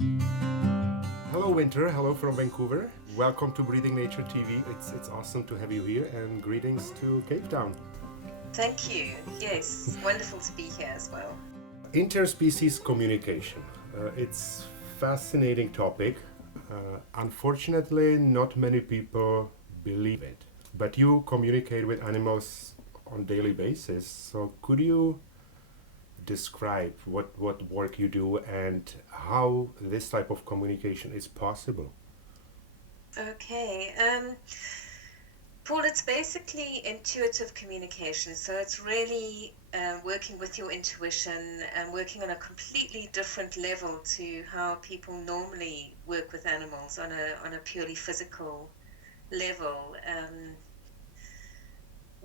Hello, Wynter. Hello from Vancouver. Welcome to Breathing Nature TV. It's awesome to have you here, and greetings to Cape Town. Thank you. Yes, wonderful to be here as well. Interspecies communication. It's fascinating topic. Unfortunately, not many people believe it. But you communicate with animals on daily basis. So could you describe what work you do and how this type of communication is possible? Okay. Paul, it's basically intuitive communication. So it's really working with your intuition and working on a completely different level to how people normally work with animals on a purely physical level.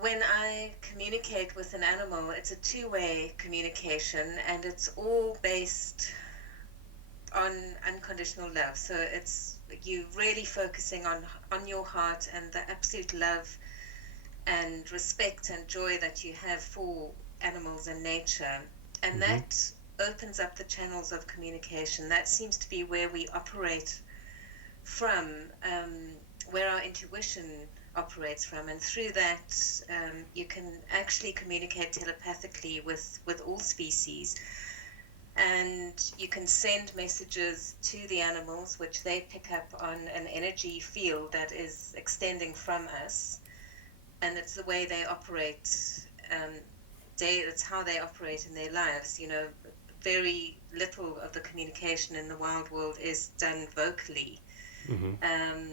When I communicate with an animal, it's a two-way communication, and it's all based on unconditional love. So it's you really focusing on your heart and the absolute love and respect and joy that you have for animals and nature, and Mm-hmm. that opens up the channels of communication. That seems to be where we operate from, where our intuition operates from, and through that you can actually communicate telepathically with all species, and you can send messages to the animals which they pick up on an energy field that is extending from us, and it's the way they operate. um, it's how they operate in their lives. Very little of the communication in the wild world is done vocally. Mm-hmm. um,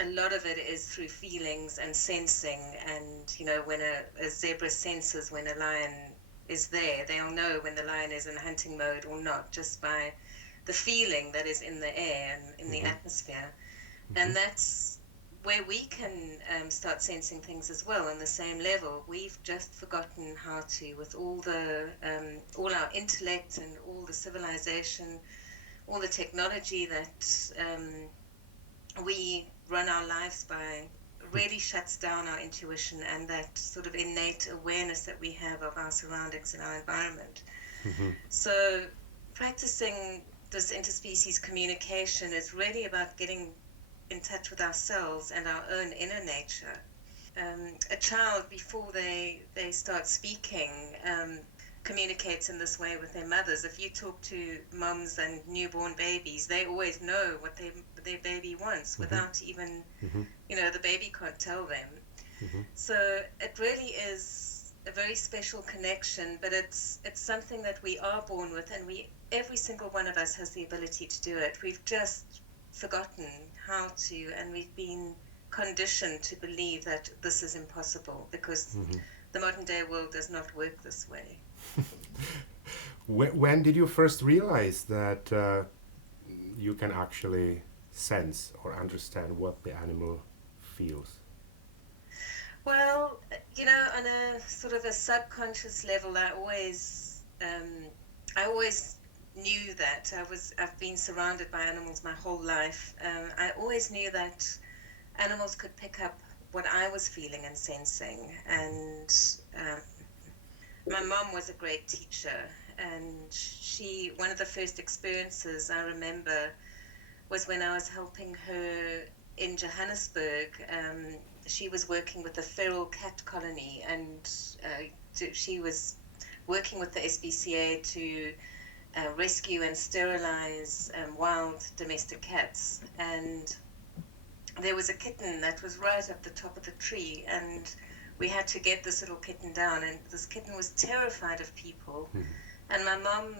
a lot of it is through feelings and sensing, and when a zebra senses when a lion is there, they'll know when the lion is in hunting mode or not, just by the feeling that is in the air and in the Mm-hmm. atmosphere. Mm-hmm. And that's where we can start sensing things as well on the same level. We've just forgotten how to, with all our intellect and all the civilization, all the technology that we run our lives by, really shuts down our intuition and that sort of innate awareness that we have of our surroundings and our environment. Mm-hmm. So practicing this interspecies communication is really about getting in touch with ourselves and our own inner nature. A child, before they start speaking, communicates in this way with their mothers. If you talk to moms and newborn babies, they always know what their baby wants Mm-hmm. without even, Mm-hmm. the baby can't tell them. Mm-hmm. So it really is a very special connection, but it's something that we are born with, and every single one of us has the ability to do it. We've just forgotten how to, and we've been conditioned to believe that this is impossible because Mm-hmm. the modern day world does not work this way. When did you first realize that you can actually sense or understand what the animal feels? Well, on a sort of a subconscious level, I always knew that I've been surrounded by animals my whole life. I always knew that animals could pick up what I was feeling and sensing. And my mom was a great teacher, and one of the first experiences I remember was when I was helping her in Johannesburg. She was working with a feral cat colony, and she was working with the SPCA to rescue and sterilize wild domestic cats. And there was a kitten that was right up the top of the tree, and we had to get this little kitten down. And this kitten was terrified of people. Mm-hmm. And my mom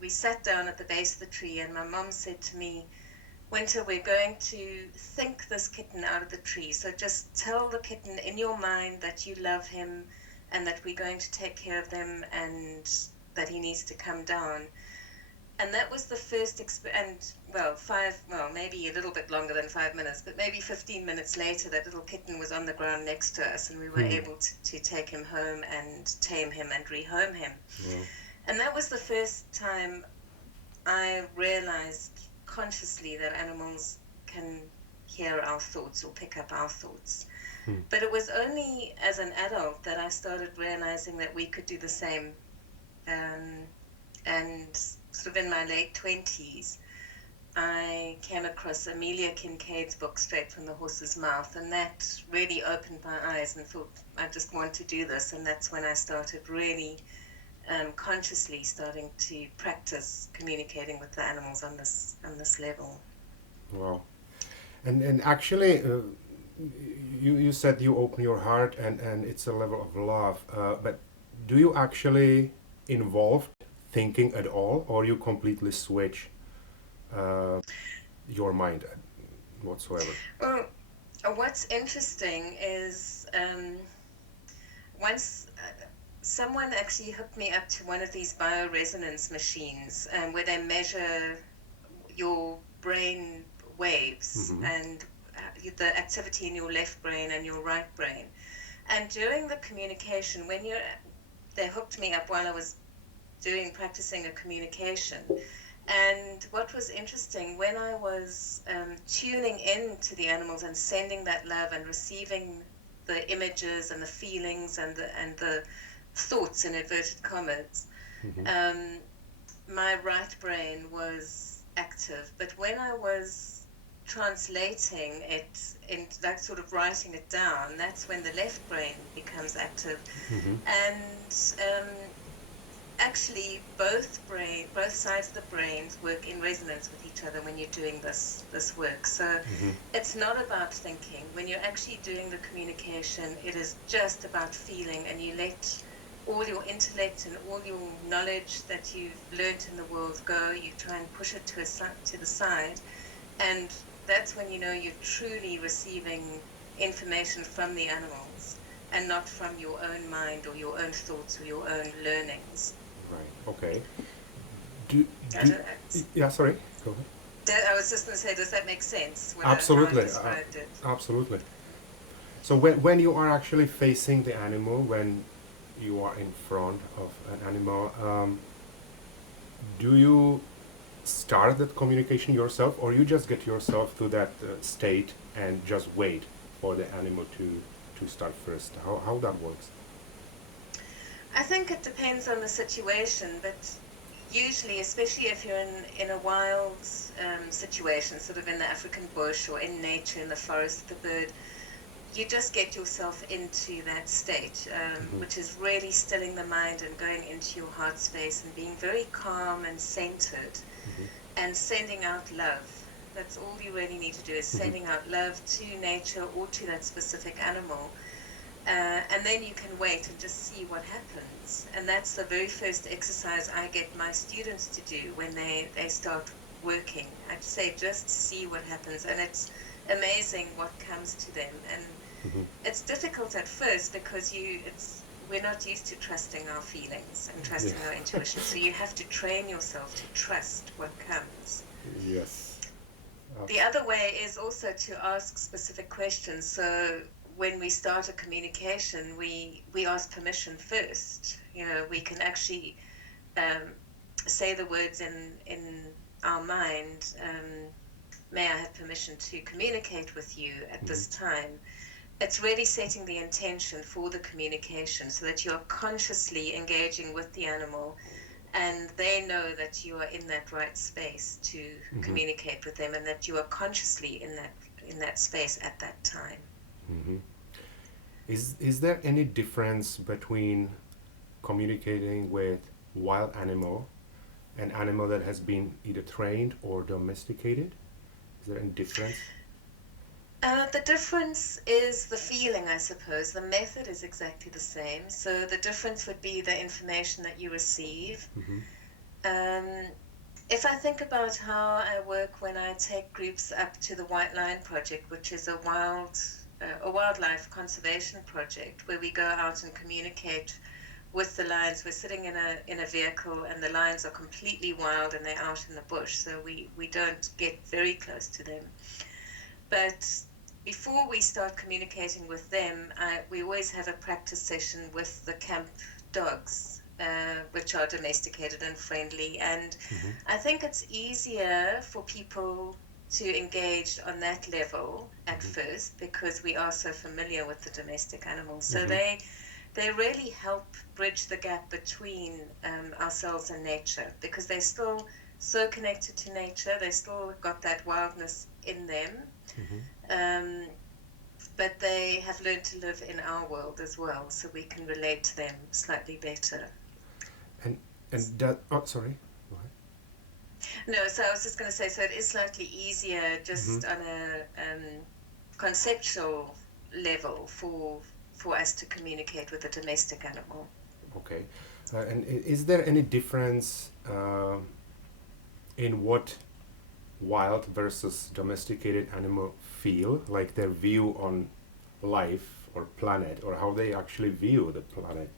we sat down at the base of the tree, and my mom said to me, Wynter, we're going to think this kitten out of the tree. So just tell the kitten in your mind that you love him and that we're going to take care of them and that he needs to come down. And that was the first experience. And maybe a little bit longer than 5 minutes, but maybe 15 minutes later, that little kitten was on the ground next to us, and we were Mm-hmm. able to take him home and tame him and rehome him. Wow. And that was the first time I realized consciously that animals can hear our thoughts or pick up our thoughts. Hmm. But it was only as an adult that I started realizing that we could do the same. And sort of in my late 20s, I came across Amelia Kincaid's book, Straight from the Horse's Mouth, and that really opened my eyes and thought, I just want to do this. And that's when I started really consciously starting to practice communicating with the animals on this level. Wow. And actually, you said you open your heart and it's a level of love, but do you actually involve thinking at all, or you completely switch your mind whatsoever? Well, what's interesting is once someone actually hooked me up to one of these bioresonance machines where they measure your brain waves and the activity in your left brain and your right brain. And during the communication, they hooked me up while I was practicing a communication. And what was interesting, when I was tuning in to the animals and sending that love and receiving the images and the feelings and the thoughts in inverted commas, my right brain was active. But when I was translating it in, like, sort of writing it down, that's when the left brain becomes active. And actually both sides of the brains work in resonance with each other when you're doing this work. So it's not about thinking. When you're actually doing the communication, it is just about feeling, and you let all your intellect and all your knowledge that you've learned in the world go. You try and push it to the side, and that's when you know you're truly receiving information from the animals and not from your own mind or your own thoughts or your own learnings. Right. Okay. Yeah. Sorry. Go ahead. I was just going to say, does that make sense? Absolutely. How I described it? Absolutely. So when you are actually facing the animal, when you are in front of an animal, do you start that communication yourself, or you just get yourself to that state and just wait for the animal to start first? How that works? I think it depends on the situation, but usually, especially if you're in a wild situation, sort of in the African bush or in nature, in the forest, the bird, you just get yourself into that state, which is really stilling the mind and going into your heart space and being very calm and centered and sending out love. That's all you really need to do, is sending out love to nature or to that specific animal. And then you can wait and just see what happens. And that's the very first exercise I get my students to do when they start working. I'd say just see what happens, and it's amazing what comes to them. And it's difficult at first because we're not used to trusting our feelings and trusting our intuition. So you have to train yourself to trust what comes. Yes. The other way is also to ask specific questions. So when we start a communication, we ask permission first. You know, we can actually say the words in our mind, may I have permission to communicate with you at this time? It's really setting the intention for the communication so that you're consciously engaging with the animal, and they know that you are in that right space to communicate with them, and that you are consciously in that space at that time. Is there any difference between communicating with wild animal, an animal that has been either trained or domesticated? Is there any difference? The difference is the feeling, I suppose. The method is exactly the same. So the difference would be the information that you receive. If I think about how I work when I take groups up to the White Lion Project, which is a wildlife conservation project where we go out and communicate with the lions. We're sitting in a vehicle, and the lions are completely wild and they're out in the bush, so we don't get very close to them. But before we start communicating with them, we always have a practice session with the camp dogs, which are domesticated and friendly. And I think it's easier for people to engage on that level at first because we are so familiar with the domestic animals. So they they really help bridge the gap between ourselves and nature, because they're still so connected to nature. They still got that wildness in them, but they have learned to live in our world as well, so we can relate to them slightly better. And that, oh, sorry. Go ahead. No, so I was just going to say, so it is slightly easier just on a conceptual level for us to communicate with a domestic animal. Okay. And is there any difference in what wild versus domesticated animal feel, like their view on life or planet, or how they actually view the planet?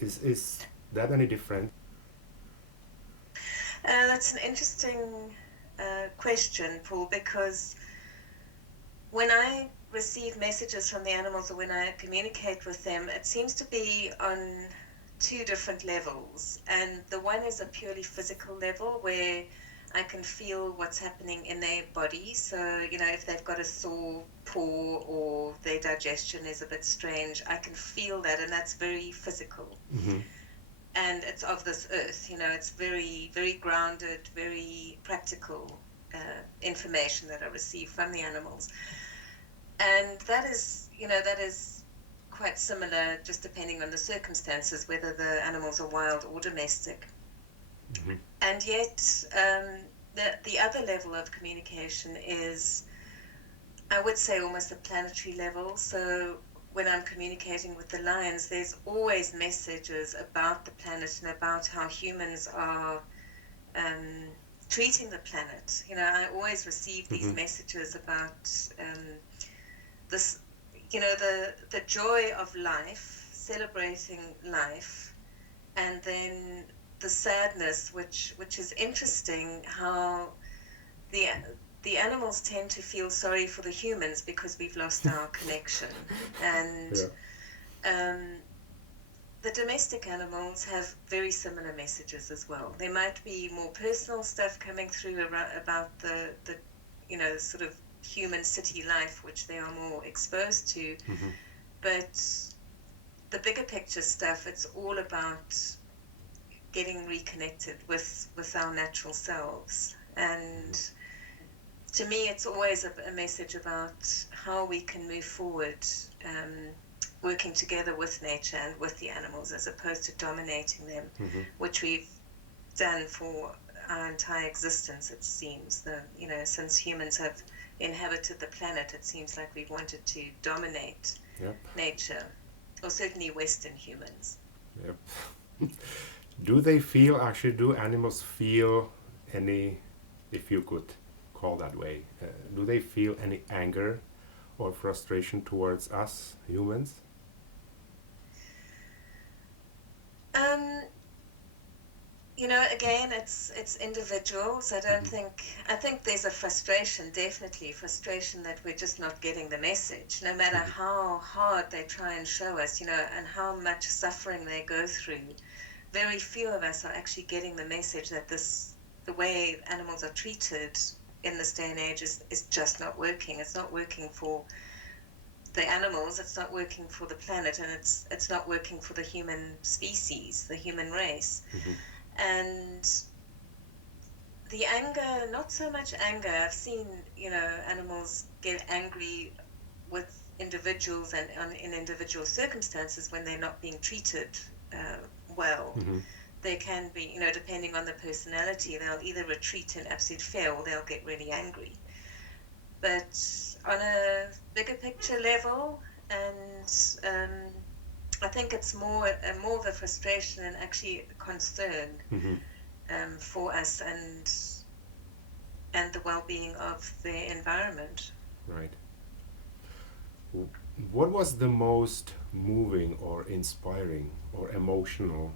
Is that any different? That's an interesting question, Paul, because when I receive messages from the animals or when I communicate with them, it seems to be on two different levels. And the one is a purely physical level where I can feel what's happening in their body. So, if they've got a sore paw or their digestion is a bit strange, I can feel that, and that's very physical. And it's of this earth, it's very, very grounded, very practical information that I receive from the animals. And that is quite similar, just depending on the circumstances, whether the animals are wild or domestic. And yet, the other level of communication is, I would say, almost a planetary level. So when I'm communicating with the lions, there's always messages about the planet and about how humans are treating the planet. I always receive these messages about this, the joy of life, celebrating life, and then the sadness, which is interesting, how the animals tend to feel sorry for the humans because we've lost our connection. And the domestic animals have very similar messages as well. There might be more personal stuff coming through about the sort of human city life, which they are more exposed to. But the bigger picture stuff, it's all about getting reconnected with our natural selves. And to me, it's always a message about how we can move forward, working together with nature and with the animals, as opposed to dominating them, which we've done for our entire existence, it seems. Since humans have inhabited the planet, it seems like we've wanted to dominate nature, or certainly Western humans. Do animals feel any, if you could call that way, do they feel any anger or frustration towards us humans? Again, it's individuals. I think there's a frustration that we're just not getting the message, no matter how hard they try and show us, and how much suffering they go through. Very few of us are actually getting the message that the way animals are treated in this day and age is just not working. It's not working for the animals, it's not working for the planet, and it's not working for the human species, the human race. And the anger, not so much anger. I've seen, animals get angry with individuals and in individual circumstances when they're not being treated well. They can be, depending on the personality, they'll either retreat in absolute fear or they'll get really angry. But on a bigger picture level, and I think it's more of a frustration and actually a concern for us and the well-being of the environment. Right. What was the most moving or inspiring or emotional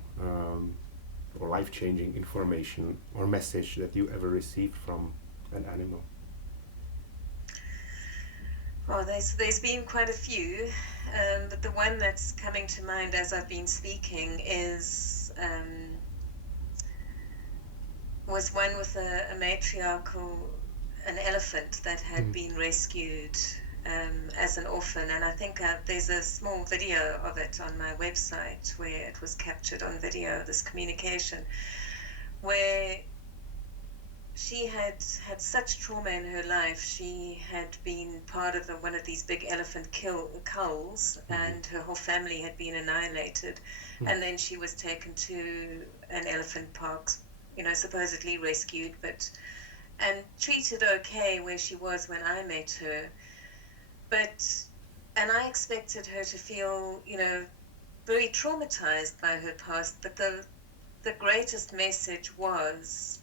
or life-changing information or message that you ever received from an animal? Oh, there's been quite a few, but the one that's coming to mind as I've been speaking was one with an elephant that had been rescued as an orphan, and I think there's a small video of it on my website where it was captured on video, this communication, where she had such trauma in her life. She had been part of one of these big elephant culls, and her whole family had been annihilated. And then she was taken to an elephant park, supposedly rescued, and treated okay where she was when I met her. And I expected her to feel, very traumatized by her past, but the greatest message was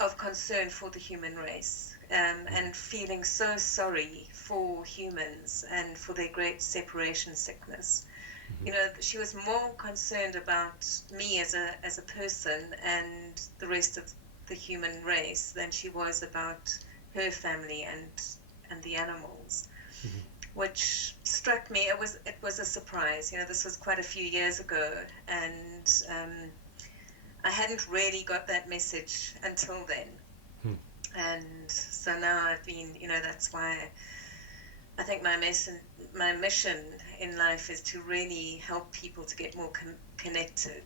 of concern for the human race, and feeling so sorry for humans and for their great separation sickness. She was more concerned about me as a person and the rest of the human race than she was about her family and the animals, which struck me. It was a surprise. This was quite a few years ago, and I hadn't really got that message until then. And so now I've been, that's why I think my mission in life is to really help people to get more connected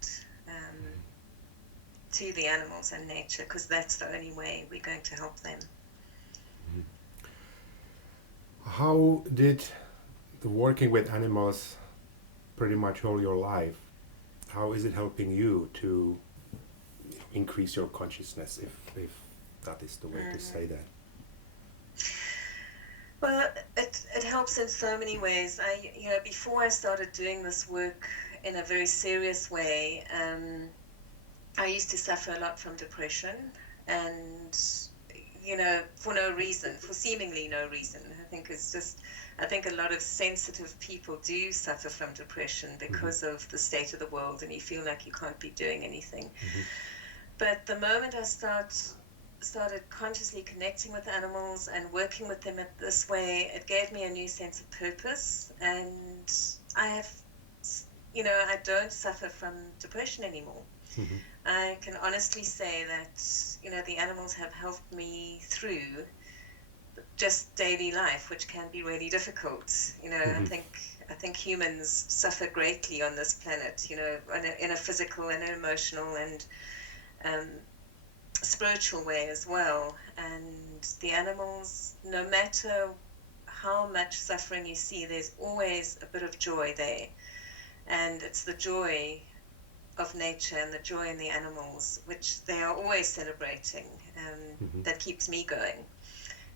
to the animals and nature, because that's the only way we're going to help them. How did the working with animals pretty much all your life, how is it helping you to increase your consciousness, if that is the way to say that? Well, it helps in so many ways. Before I started doing this work in a very serious way, I used to suffer a lot from depression, and for no reason, for seemingly no reason. I think a lot of sensitive people do suffer from depression because of the state of the world, and you feel like you can't be doing anything. But the moment I started consciously connecting with animals and working with them this way, it gave me a new sense of purpose, and I don't suffer from depression anymore. I can honestly say that, the animals have helped me through just daily life, which can be really difficult. I think humans suffer greatly on this planet, in a physical and an emotional and spiritual way as well. And the animals, no matter how much suffering you see, there's always a bit of joy there. And it's the joy of nature and the joy in the animals, which they are always celebrating, that keeps me going.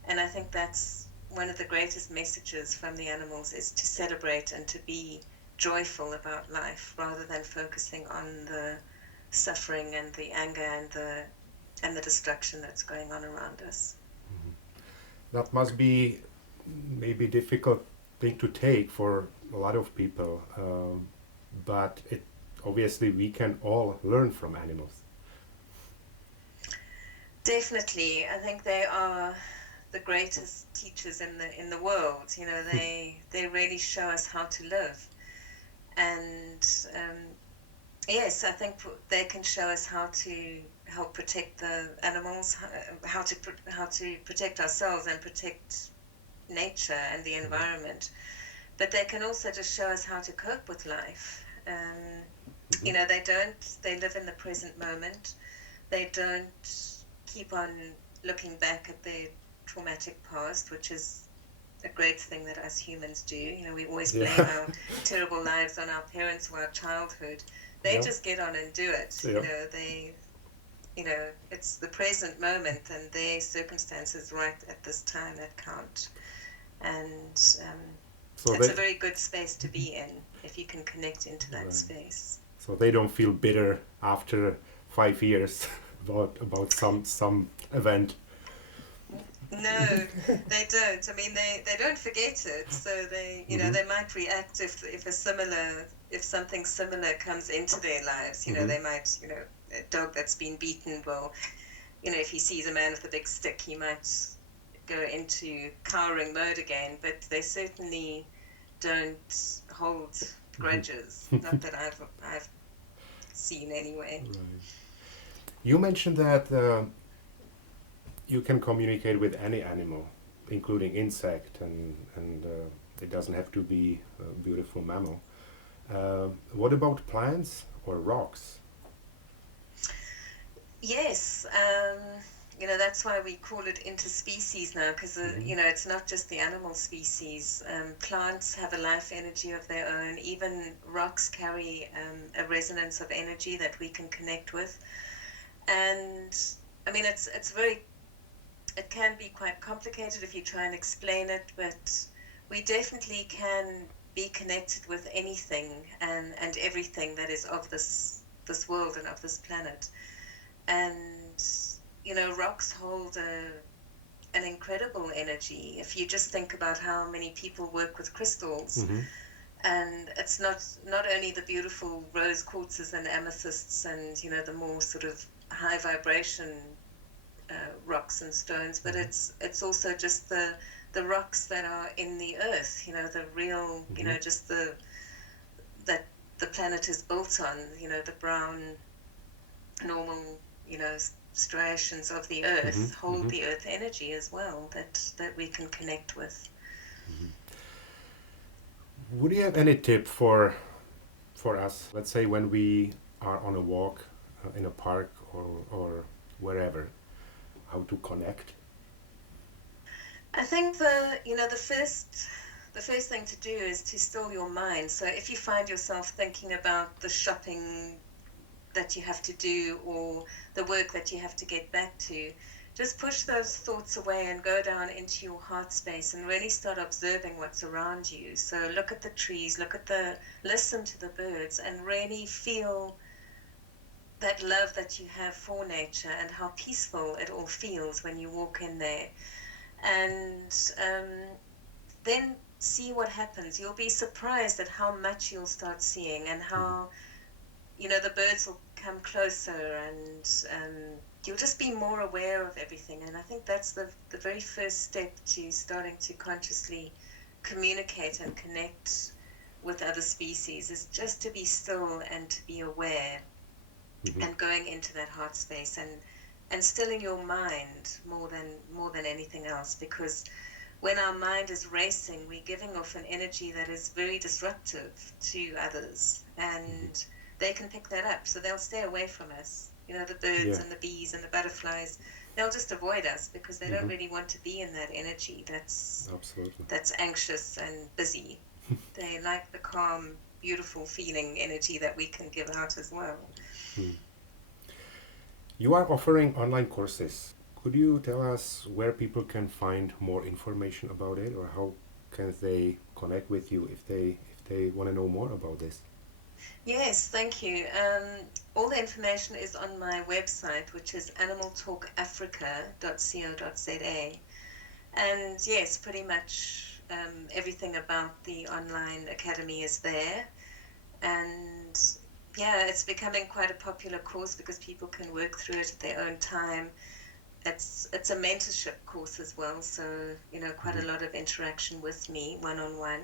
And I think that's one of the greatest messages from the animals, is to celebrate and to be joyful about life, rather than focusing on the suffering and the anger and the destruction that's going on around us. That must be maybe difficult thing to take for a lot of people, but obviously we can all learn from animals. Definitely, I think they are the greatest teachers in the world. They really show us how to live, and yes, I think they can show us how to help protect the animals, how to protect ourselves and protect nature and the environment. But they can also just show us how to cope with life. They live in the present moment. They don't keep on looking back at their traumatic past, which is a great thing that us humans do. We always blame our terrible lives on our parents or our childhood. They just get on and do it. It's the present moment and their circumstances right at this time that count. And it's a very good space to be in, if you can connect into that space. So they don't feel bitter after 5 years about some event. No, they don't. I mean, they don't forget it. So they might react if something similar comes into their lives. They might, a dog that's been beaten will, if he sees a man with a big stick, he might go into cowering mode again. But they certainly don't hold grudges. Not that I've seen anyway. Right. You mentioned that you can communicate with any animal. including insect, and it doesn't have to be a beautiful mammal. What about plants or rocks? Yes, that's why we call it interspecies now, because Hmm. it's not just the animal species. Plants have a life energy of their own. Even rocks carry a resonance of energy that we can connect with. And I mean, it can be quite complicated if you try and explain it, but we definitely can be connected with anything and everything that is of this world and of this planet. And rocks hold an incredible energy. If you just think about how many people work with crystals, Hmm. and it's not only the beautiful rose quartzes and amethysts and the more sort of high vibration rocks and stones, but Hmm. it's also just the rocks that are in the earth, the real, Hmm. just that the planet is built on, the brown normal, striations of the Hmm. earth hold Hmm. the earth energy as well, that we can connect with. Would you have any tip for us? Let's say when we are on a walk in a park or wherever, how to connect? I think the first thing to do is to still your mind. So if you find yourself thinking about the shopping that you have to do or the work that you have to get back to, just push those thoughts away and go down into your heart space and really start observing what's around you. So look at the trees, listen to the birds, and really feel that love that you have for nature and how peaceful it all feels when you walk in there. And then see what happens. You'll be surprised at how much you'll start seeing and Hmm. how the birds will come closer, and you'll just be more aware of everything. And I think that's the very first step to starting to consciously communicate and connect with other species, is just to be still and to be aware Hmm. and going into that heart space and stilling your mind more than anything else, because when our mind is racing, we're giving off an energy that is very disruptive to others, and they can pick that up. So they'll stay away from us. The birds Yeah. and the bees and the butterflies, they'll just avoid us because they don't Hmm. really want to be in that energy Absolutely. that's anxious and busy. They like the calm, beautiful feeling energy that we can give out as well. Hmm. You are offering online courses. Could you tell us where people can find more information about it, or how can they connect with you if they want to know more about this? Yes, thank you. All the information is on my website, which is animaltalkafrica.co.za. And yes, pretty much everything about the online academy is there. And yeah, it's becoming quite a popular course because people can work through it at their own time. It's a mentorship course as well, so quite Hmm. a lot of interaction with me one on one,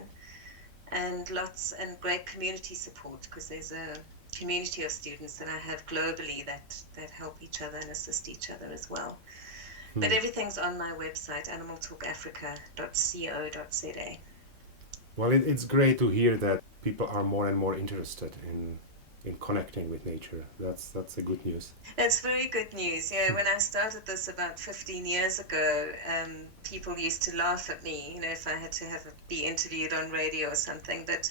and lots and great community support, because there's a community of students that I have globally that help each other and assist each other as well. But Hmm. everything's on my website, animaltalkafrica.co.za. Well, it's great to hear that people are more and more interested in connecting with nature. That's a good news. It's very good news. When I started this about 15 years ago, people used to laugh at me, if I had to be interviewed on radio or something. But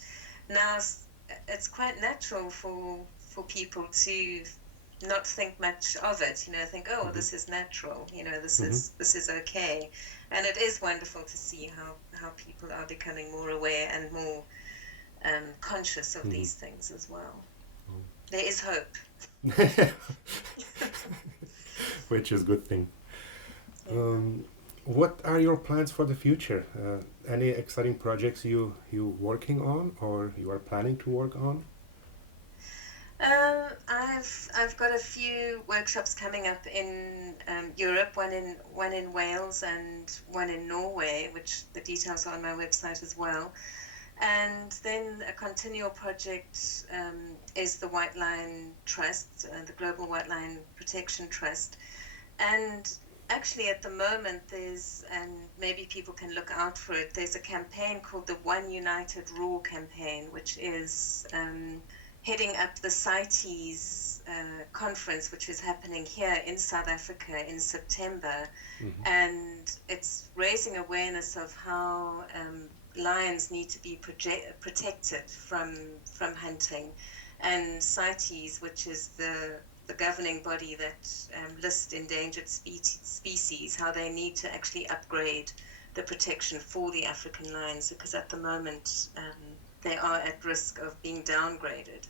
now it's quite natural for people to not think much of it. Think, oh, well, Hmm. this is natural. This Hmm. is okay. And it is wonderful to see how people are becoming more aware and more conscious of Hmm. these things as well. There is hope. Which is a good thing. Yeah. Um, what are your plans for the future? Any exciting projects you working on or you are planning to work on? I've got a few workshops coming up in Europe, one in Wales and one in Norway, which the details are on my website as well. And then a continual project is the White Line Trust, the Global White Line Protection Trust. And Actually, at the moment, there's, and maybe people can look out for it, there's a campaign called the One United Raw campaign, which is heading up the CITES conference, which is happening here in South Africa in September. And it's raising awareness of how lions need to be protected from hunting. And CITES, which is the governing body that lists endangered species, how they need to actually upgrade the protection for the African lions, because at the moment they are at risk of being downgraded.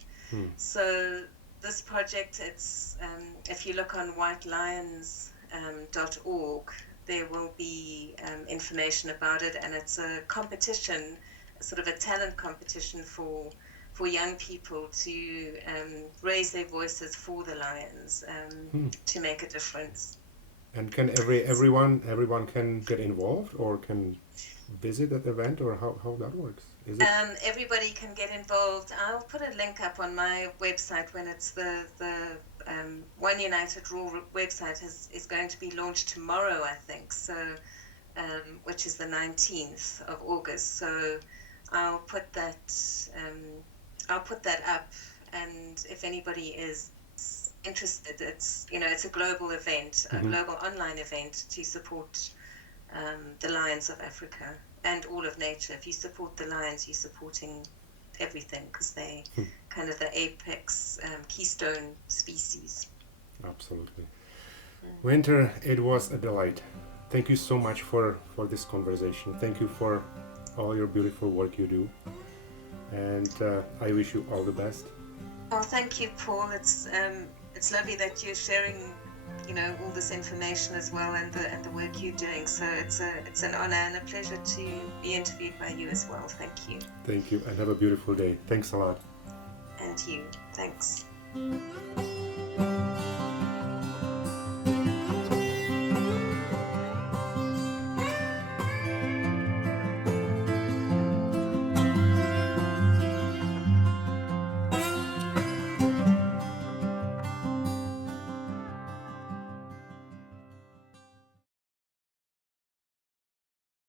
So this project, it's if you look on whitelions.org, there will be information about it, and it's a competition, sort of a talent competition for young people to raise their voices for the lions, to make a difference. And can everyone can get involved or can visit that event, or how that works? Is it? Everybody can get involved. I'll put a link up on my website when it's the One United Raw website is going to be launched tomorrow, I think. So, which is the 19th of August. So, I'll put that up, and if anybody is interested, it's a global event, a global online event to support the lions of Africa and all of nature. If you support the lions, you're supporting everything, because they kind of the apex keystone species. Absolutely. Wynter, it was a delight. Thank you so much for this conversation. Thank you for all your beautiful work you do. And I wish you all the best. Oh, thank you, Paul. It's lovely that you're sharing, all this information as well, and the work you're doing. So it's an honor and a pleasure to be interviewed by you as well. Thank you. Thank you, and have a beautiful day. Thanks a lot. And you. Thanks.